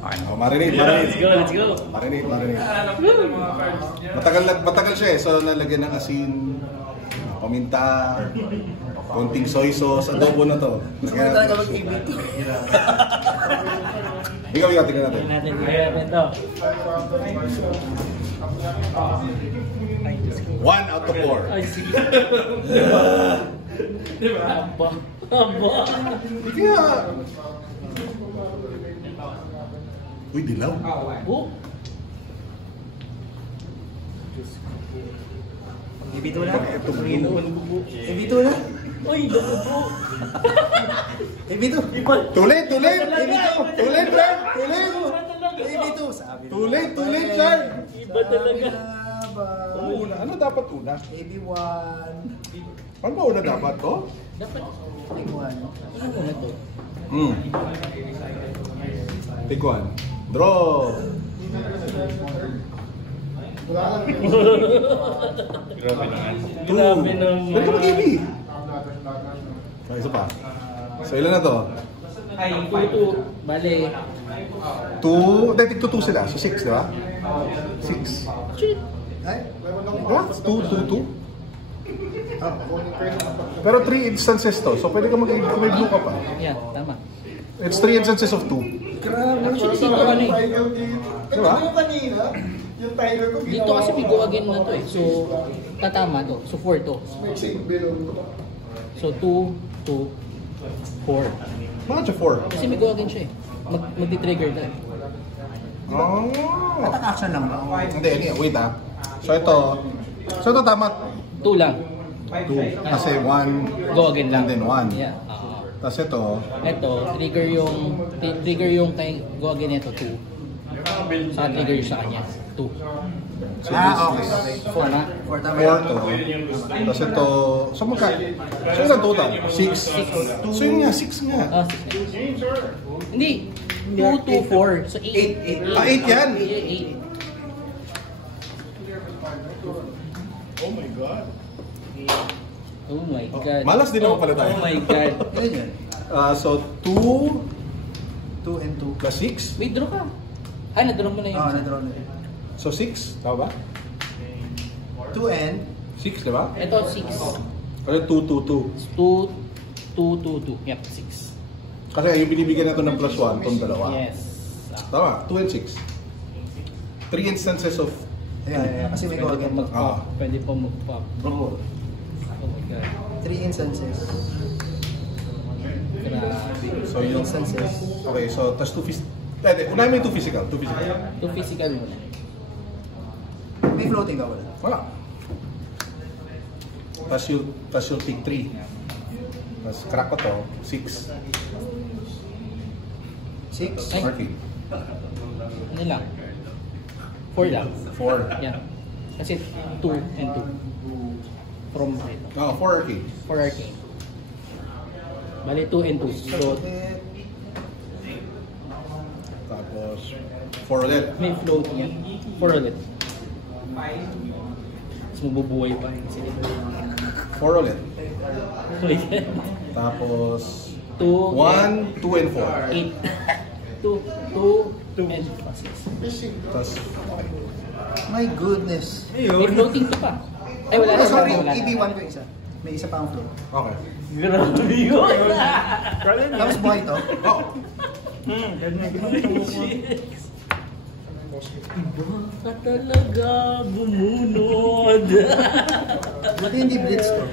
Oh, marinate. Let's go. Marinate. Matagal siya eh. So, nalagyan ng asin, paminta, konting soy sauce, adobo na to. Kaya talaga mag-ibig. Ikaw, tingnan natin. Tingnan to. 1 out of 4. Ay, sige. Diba? Aba. Kaya... Uy, dilaw. Oh. Ibito na? Ito, Ibito na? Uy, naku po. Ibito! Tulit! Ibito! Sabi na. Tulit, Chard! Iba talaga. Una. Ano dapat una? AB1. Ano ba una dapat to? Dapat. AB1. Ano na to? Take one. Draw! Grabe naman. Pwede ka mag-AB. Isa pa. So ilan na to? Ay, 2. Bale. 2. Dahil tig 2 sila. So 6, di ba? 6. Shit. Ay? Diba? 2. Pero 3 instances to. So pwede ka mag-AB kung may blue ka pa. Yan, tama. It's 3 instances of 2. Actually, dito ano eh. Diba? Yung tiger ko Dito kasi may go again na to eh. So, tatama to. So, 4 to. So, 2, 4. Bakit siya 4? Kasi may go again siya eh. Magdi-trigger na eh. Oh. Attack action lang ba? Hindi, wait ah. So ito tama 2 lang. 2. Kasi 1 Go again lang. and then 1. Yeah. Tapos ito, Trigger yung kay go again nito 2. Sa trigger yung sa kanya 2. so Okay. 4 na. 4 tama 4 to. Tapos ito, so so isang total? 6. So yun nga, 6 nga. Ah, 6. Hindi. 2, 2, 4. So 8. 8 yan. 8. Oh my God. Oh my God. Malas din naman pala tayo. Oh my God. Ganyan. So 2 2 and 2. plus 6. Wait, draw ka. Na-draw mo na yun. Oo, na-draw na rin. So 6, tama ba? 2 and 6, di ba? Ito, 6. Kasi 2. 2. Yep, 6. Kasi yung binibigyan natin ng plus 1, itong dalawa. Yes. Tama, 2 and 6. 3 instances of... yeah. Kasi may go again. Pwede pa mag-pop. Oh my God. 3 instances. Grabe. So yung... Instances. Okay, so tas 2 physical. Unahin mo yung 2 physical. 2 physical. 2 physical muna. May floating ka wala? Wala. Tas you'll pick 3. Tas crack ko to, 6. 6? Ay. Marking. Ano lang? 4 lang. 4. Yan. Kasi 2 and 2. From 4 arcade. 4 arcane. Bali 2 and 2. So, Tapos 4 ulit. may float yan. 4 ulit. Tapos mabubuhay pa yung sila. 4 ulit. So, yan. Tapos 2, 1, 2 and 4. 8. 2 and 6. Tas My goodness. May floating to pa. Ay, wala na. Sorry, Wala na. EB1 ko isa. May isa pa ang float. okay. Grabe yun! Tapos buhay to? Oh. Iba ka talaga, bumunod. Buti hindi blitz to.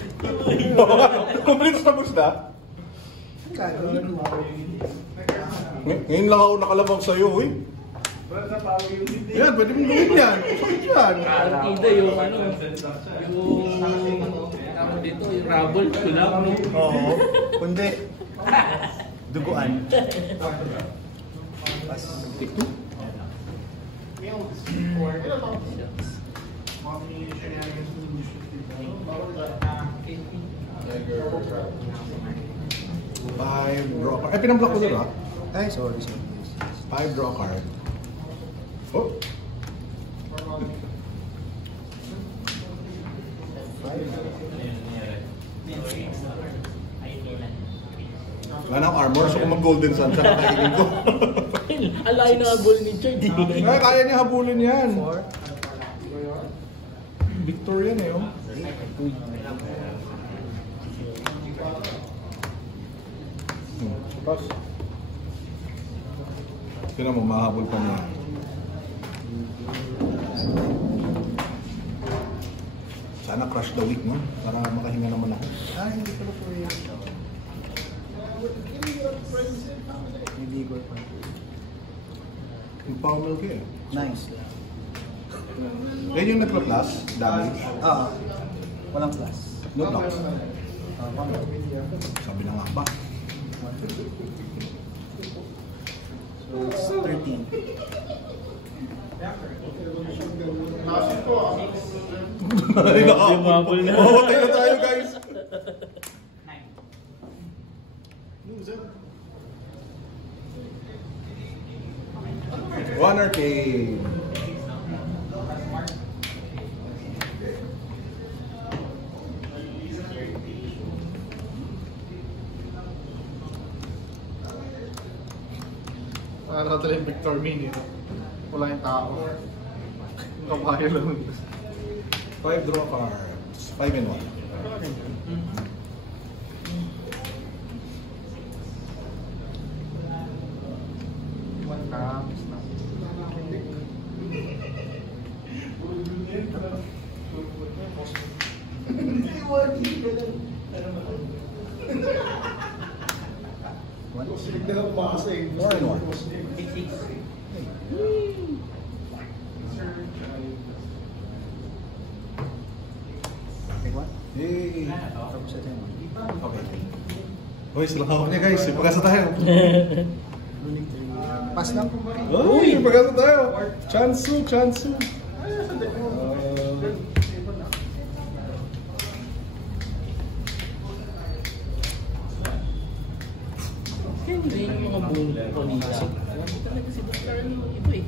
Complete tapos na? Ngayon lang ako nakalabang sa'yo, eh. Yan, pwede mong gawin yan. Sakit yan. Partida yung ano, tawag dito, yung rubble ko lang. Oo. Kundi, duguan. Pas. Take 2. Five draw card. Ay, pinablock ko na. Ay, sorry. 5 draw card. Oh. Wala nang armor, so kung mag-golden sun siya, kakainin ko. Alay na habol ni Chard. Ay, kaya niya habulin yan. 4. Victor yan eh, oh. Uy. Pas. Sino mo, mahabol pa niya. Sana crush the week, no? Para makahinga naman ako. Hindi pala po yun. Hindi ko pa. Yung power milk eh. Nice. Yan yung nagpa-plus, damage. Walang plus. No blocks. Paano? Sabi na nga ba? So, it's 13. Ay, Lumabol na. Mamatay na tayo, guys. One arcade. Ano talaga yung Victor Mini, no? Wala yung tao. Kabayo lang. 5 draw cards. 5 and 1. One comes na. More and one. Take one? Yay! Tapos ito yun. Okay. Uy, sila hawak niya guys. Ipagkasa tayo. Pass lang. Uy, ipagkasa tayo. Chansu, chansu. Hindi yung mga buong kanila. Talaga si Dr. Ito eh.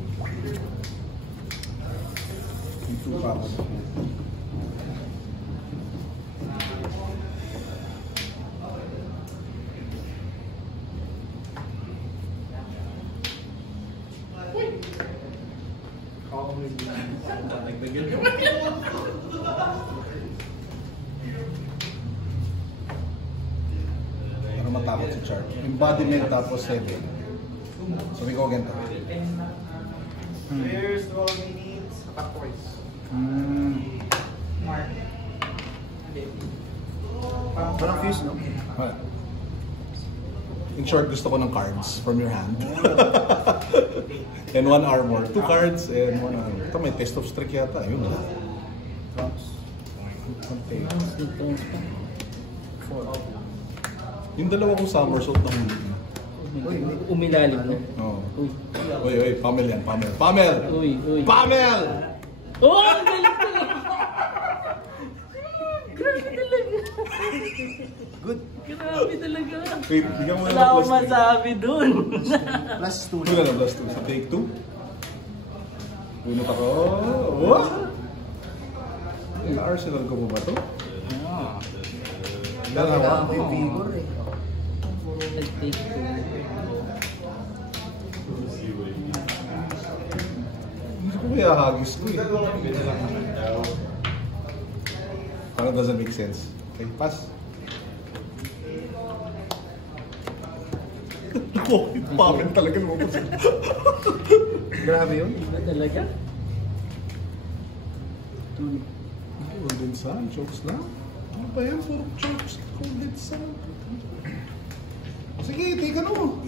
Ito pa ako. Para matakot si Chart. Embodiment tapos 7. Sabi ko ganito. Here's the all we need. Attack twice. Walang fuse, no? Wala. In short, gusto ko ng cards from your hand. And 1 armor. 2 cards and 1 armor. Ito may test of streak yata. Yun wala. Drops. Okay. Dito pa. 4. Yung dalawa kong somersault na huli na. Umilalim no? Oo. Uy. Uy, Pamel yan. Pamel. Pamel! Uy, uy. Pamel! Oh, ang galing ko! Grabe talaga. Good. Grabe talaga. Wait, bigyan mo na Wala ng akong plus 2. masabi dun. Plus 2 Wala na plus 2. Sa take 2. Punot ako. Oh! Arsenal ko ba to? Ah. Kailangan ko yung vigor eh. Nag-take two. Hindi ko kaya hagis ko eh. Parang doesn't make sense. Okay, pass. Ako, ito Pamel talaga lumabas. Grabe yun. Ba talaga? Golden Sun, chokes lang. Ano ba yan? Puro chokes. Golden Sun. Sige, take ano mo.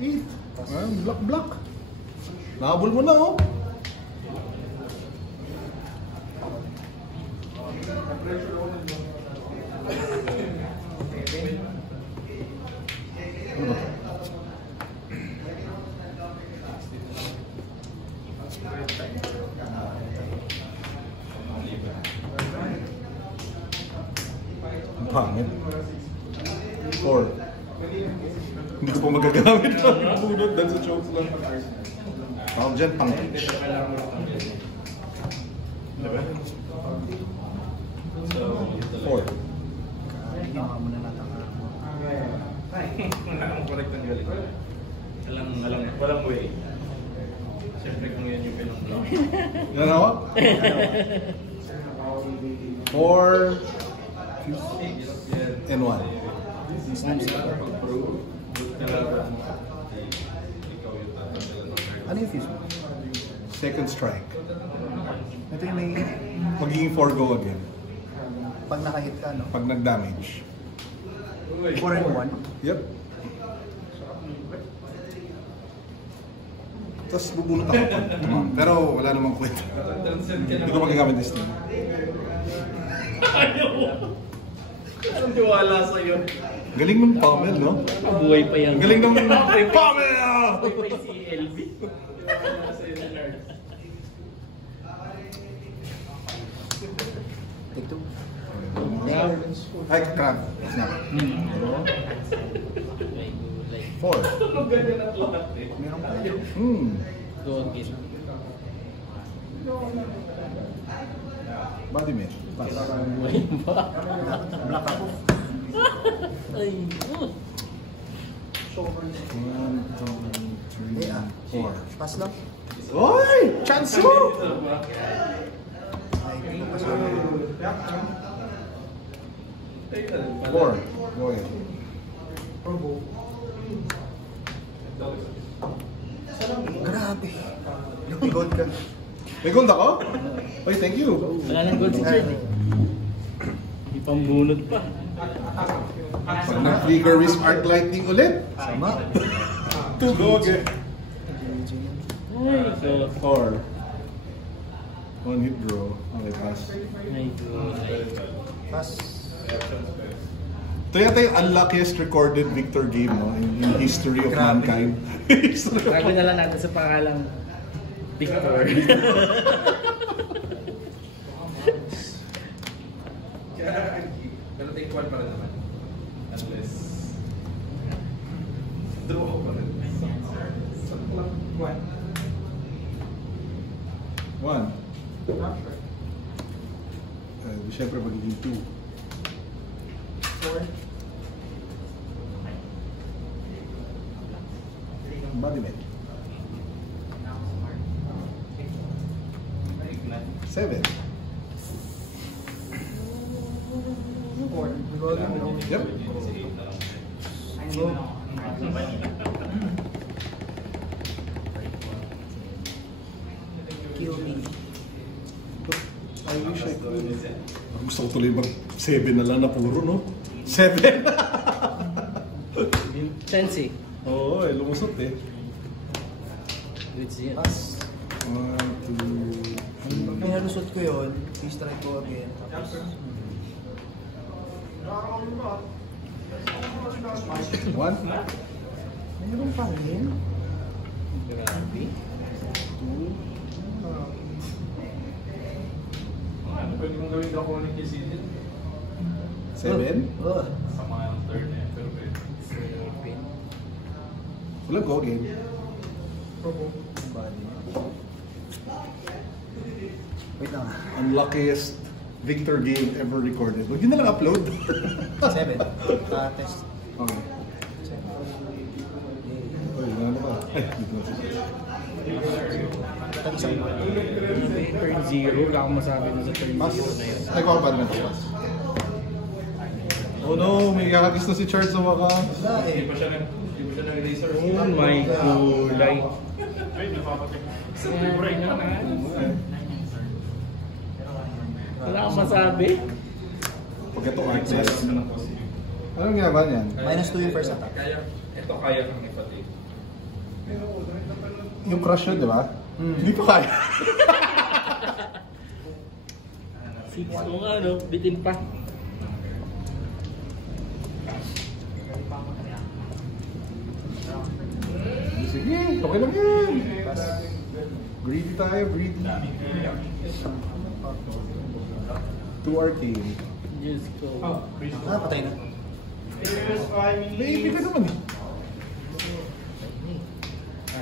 8. Block. Nahabol mo na oh. Ano ba? Ang pangit. 4. Hindi ko pa magagamit. Bunod dahil sa chokes lang. Tawag dyan, pang-pitch. Four. Ginawa mo na natin. Walang way. Siyempre kung yan yung pinong-block. Yan ako? 4 and 1. Ano yung fuse mo? Second strike. Ito yung may... Magiging 4 go again. Pag nakahit ka, no? Pag nag-damage. 4 and 1. Yep. Tapos bubunot ako pag tumama. Pero wala namang kwenta. Hindi ko magagamit this team. Ayaw mo! Ang tiwala sa'yo. Galing ng Pummel, no? Buhay pa yan. Galing ng Pummel! Buhay pa si LB. Take 2. Ay, crap. Snap. 4. Ganyan at lahat eh. Meron pa. Go again. Body man. Buhay pa. Black ako. Ay, 1, 2, 3, 4. Pass lang. Oy! Chance mo! Ay, hindi ko pa siya. 4. Go ahead. Grabe. Nagpigod ka. May gold ako? Oy, thank you. wala nang gold si Chad eh. Hindi pang bunot pa. Pag nag-flicker Wisp Arc Lightning ulit. Sama. 2 go again. Ay, so, 4. 1 hit draw. Okay, pass. ay, Pass. Ito yata yung unluckiest recorded victor game, no? In history of Grabe. mankind. History of Grabe na lang natin sa pangalang Victor. Pero take 1 pa rin naman. Unless... Draw pa rin. 1. Siyempre magiging 2. 4. Body man. 7. 4. Go again. Yep. Go. Kill me. I wish I could. Gusto ko tuloy mag 7 na lang na puro, no? 7! Chance eh. Oo, lumusot eh. Good siya. Pass. 1, 2, Pag may nalusot ko yun, please try ko again. Tapos, 1, mayroon pa rin. Grabe. 2, Ano pwede mong gawin ka kung yung season? 7. Sa mga third na yun. Pero pwede. Wala go again. Body. Wait lang. Unluckiest victor game ever recorded. Huwag yun na lang upload. 7. Test. Okay. 7. Uy, ano ba? Ay, dito na siya. Tag-isang. Turn 0. Wala akong masabi na sa turn 0 Pass. na yun. Ay, ko pa naman pass. Oh no, may kakakis na si Charles sa wakas. Wala eh. Hindi pa siya nag-eraser. Oh my gulay. Ay, napapatik. Wala akong masabi. Pag ito access. Anong ginagawa niyan? -2 yung first attack. Ito kaya kang ipatik. Yung crush yun, di ba? Hindi pa kaya. 6 mo nga, no? Bitin pa. Sige, okay lang yan. Greedy tayo, greedy. 2 arcane. Diyos ko. Patay na. May ipin ka naman eh.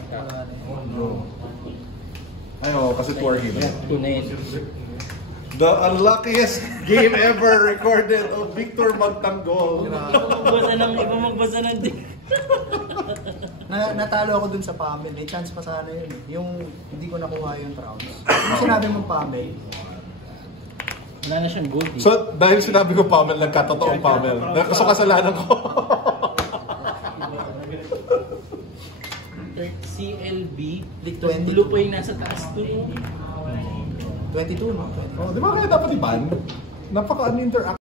Wala na eh. Bro. Ay, oo, kasi 2 arcane. Tunay. The unluckiest game ever recorded of Victor Magtanggol. Magbasa ng, iba magbasa ng Natalo ako dun sa Pamel. May chance pa sana yun. Yung hindi ko nakuha yung rounds. Yung sinabi mong Pamel, Wala na siyang gold eh. So, dahil sinabi ko Pamel, nagkatotoong Pamel. So, kasalanan ko. CLB, League tapos 20. blue po yung nasa taas doon. 22, no? 22. Oh, di ba kaya dapat i-ban? Napaka-uninteractive.